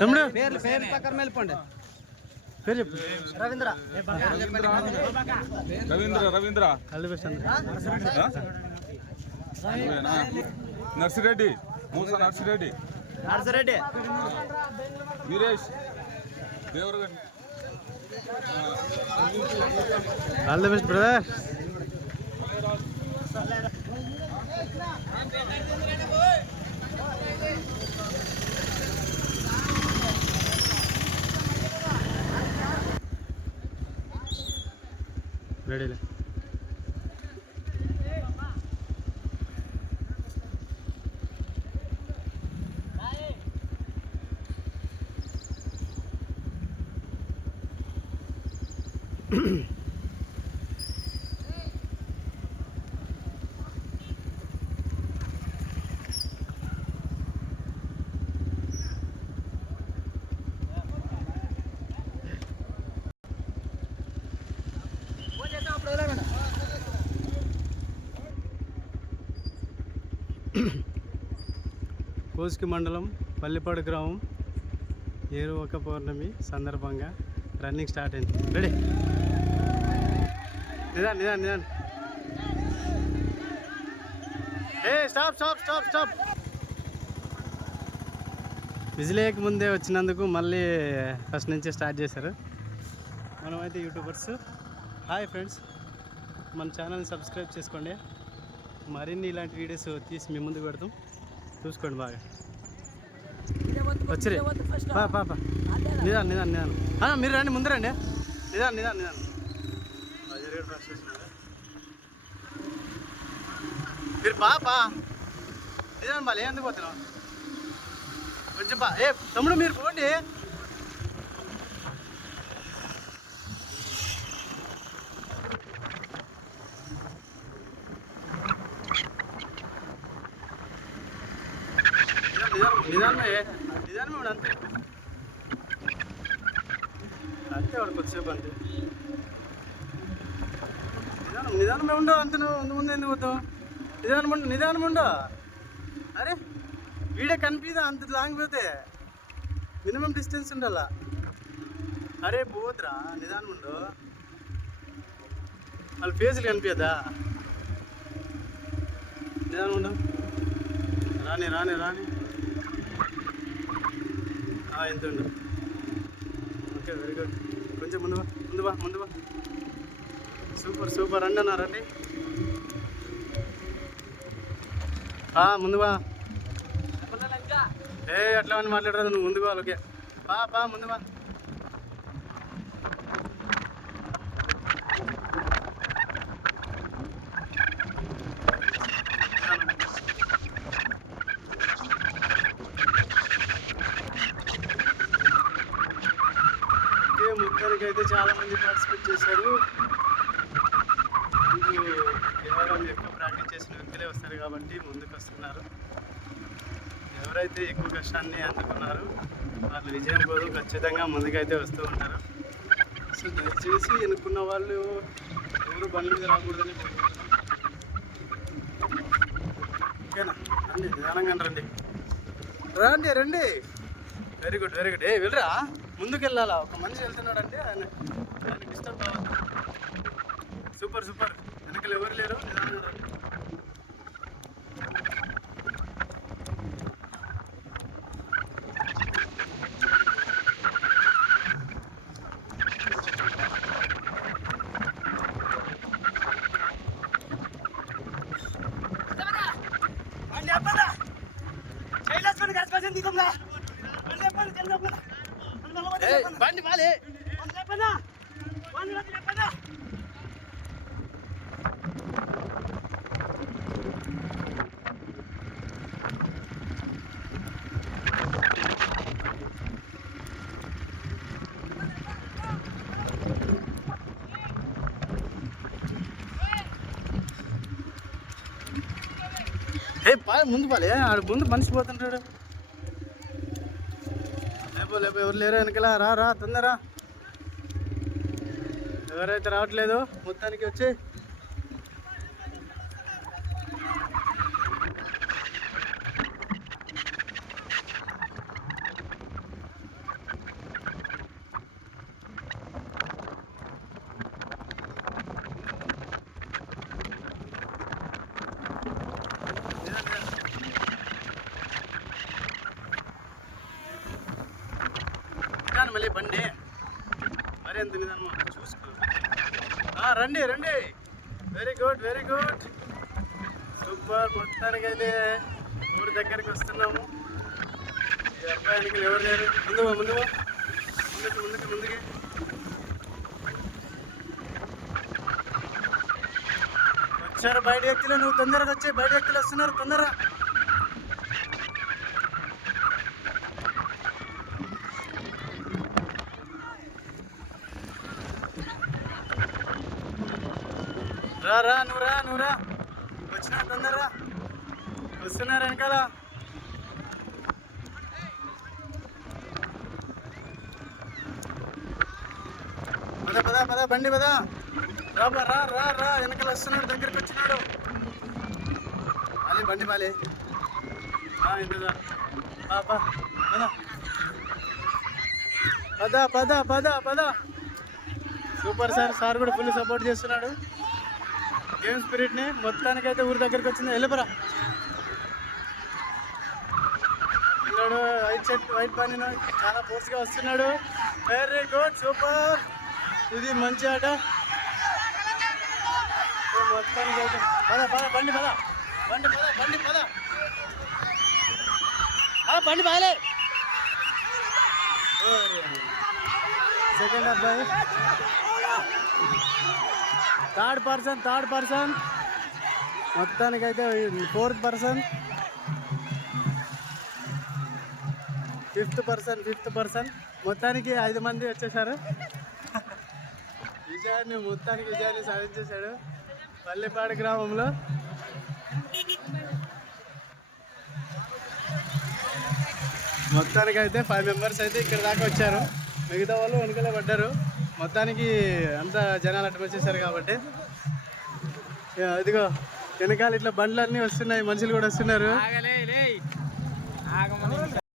తమ్ముడు రవీంద్ర నర్సిరెడ్డి మూస Narsireddy Veeresh Devaragaddi. All the best brother. రెడీలే. కోస్కి మండలం పల్లిపాడు గ్రామం ఏరువాక పౌర్ణమి సందర్భంగా రన్నింగ్ స్టార్ట్ అయింది. రెడీ, నిదాన్. స్టాప్. విజిలేక ముందే వచ్చినందుకు మళ్ళీ ఫస్ట్ నుంచే స్టార్ట్ చేశారు. మనమైతే యూట్యూబర్స్. హాయ్ ఫ్రెండ్స్, మన ఛానల్ని సబ్స్క్రైబ్ చేసుకోండి. మరిన్ని ఇలాంటి వీడియోస్ తీసి మీ ముందుకు పెడతాం, చూసుకోండి బాగా. వచ్చిరే పాప నిదాన్ మీరు రండి, ముందు రండి. నిదాన్ మీరు పాపా నిదాన్ బాలే, ఎందుకు పోతున్నావు? కొంచెం తమ్ముడు మీరు పోండి. నిదానమే అంతే వాడు కొద్దిసేపు అంతే. నిదానమే ఉండవు అంత. ముందు ఎందుకు పోతావు? నిదానం ఉండవు. అరే వీడే కనిపిదా అంత లాంగ్ పోతే? మినిమం డిస్టెన్స్ ఉండాలా. అరే పోతురా, నిదానం ఉండవు. వాళ్ళ ఫేసులు కనిపించదా? నిదానం ఉండవు. రాని ఎంత ఉండు. Okay, very good. కొంచెం ముందు బా. సూపర్ రండి అన్నారండి. ముందు బా. అట్లా అని మాట్లాడరాదు, నువ్వు ముందు ఓకే. బా ముందు బా. మొత్తానికి అయితే చాలామంది పార్టిసిపేట్ చేశారు. కేవలం ఎక్కువ ప్రాక్టీస్ చేసిన వ్యక్తులే వస్తారు కాబట్టి ముందుకు వస్తున్నారు. ఎవరైతే ఎక్కువ కష్టాన్ని అందుకున్నారో వాళ్ళు విజయం కోసం ఖచ్చితంగా ముందుకైతే వస్తూ ఉంటారు. సో దయచేసి ఎన్నుకున్న వాళ్ళు ఎవరు బండి మీద రాకూడదని ఓకేనా? రండి, నిదానంగా రండి. Very good. వెళ్ళరా, ముందుకు వెళ్ళాలా. ఒక మనిషి వెళ్తున్నాడు అంటే ఆయన డిస్టర్బ్ అవ్వదు. సూపర్ వెనకలు ఎవరు లేరు, నిదానంగా రండి. బండి బాలే ముందు పాలే, ఆడు ముందు మనిషి పోతుంటాడు. లేపో ఎవరు లేరు వెనకలా. రా తొందరా. ఎవరైతే రావట్లేదు మొత్తానికి వచ్చి బండి మరి ఎంత నిదమ్మా చూసుకో. రండి రండి, very good very good, super. మొత్తానికైతే ఊరి దగ్గరికి వస్తున్నాము. ఈ అబ్బాయికి ఎవరు లేరు. ముందు ముందుకు ముందుకు ముందుకు ముందుకి వచ్చారు బయట వ్యక్తులు. నువ్వు తొందరగా వచ్చి, బయట వ్యక్తులు వస్తున్నారు తొందరగా. రా రా నువ్వు రా నువ్వు రా, వచ్చినా తొందరరా, వస్తున్నారు వెనకాల. పద పద పద బండి పద, రా రా రా రా, వెనకాల వస్తున్నాడు, దగ్గరికి వచ్చినాడు. అలే బండి బాలే ఇంతదా పద పద పద పద. సూపర్ సార్, సార్ కూడా ఫుల్ సపోర్ట్ చేస్తున్నాడు గేమ్ స్పిరిట్ని. మొత్తానికైతే ఊరి దగ్గరికి వచ్చింది. వెళ్ళిపరా పిల్లడు వైట్ షర్ట్ వైట్ పని చాలా ఫోర్స్గా వస్తున్నాడు. వెరీ గుడ్ సూపర్, ఇది మంచి ఆట. మొత్తానికి అయితే పద పద బండి పద, బండి పద బండి పద, బండి బాలే. సెకండ్ అబ్బాయి, థర్డ్ పర్సన్, మొత్తానికైతే ఫోర్త్ పర్సన్, ఫిఫ్త్ పర్సన్. మొత్తానికి 5 మంది వచ్చేసారు. విజయాన్ని సాధించేశాడు పల్లెపాడు గ్రామంలో. మొత్తానికైతే 5 మెంబర్స్ అయితే ఇక్కడ దాకా వచ్చారు. మిగతా వాళ్ళు వెనుకల పడ్డారు. మొత్తానికి అంతా జనాలు అటు వచ్చేసారు కాబట్టి. ఇదిగో వెనకాల ఇట్లా బండ్లు అన్నీ వస్తున్నాయి, మనుషులు కూడా వస్తున్నారు.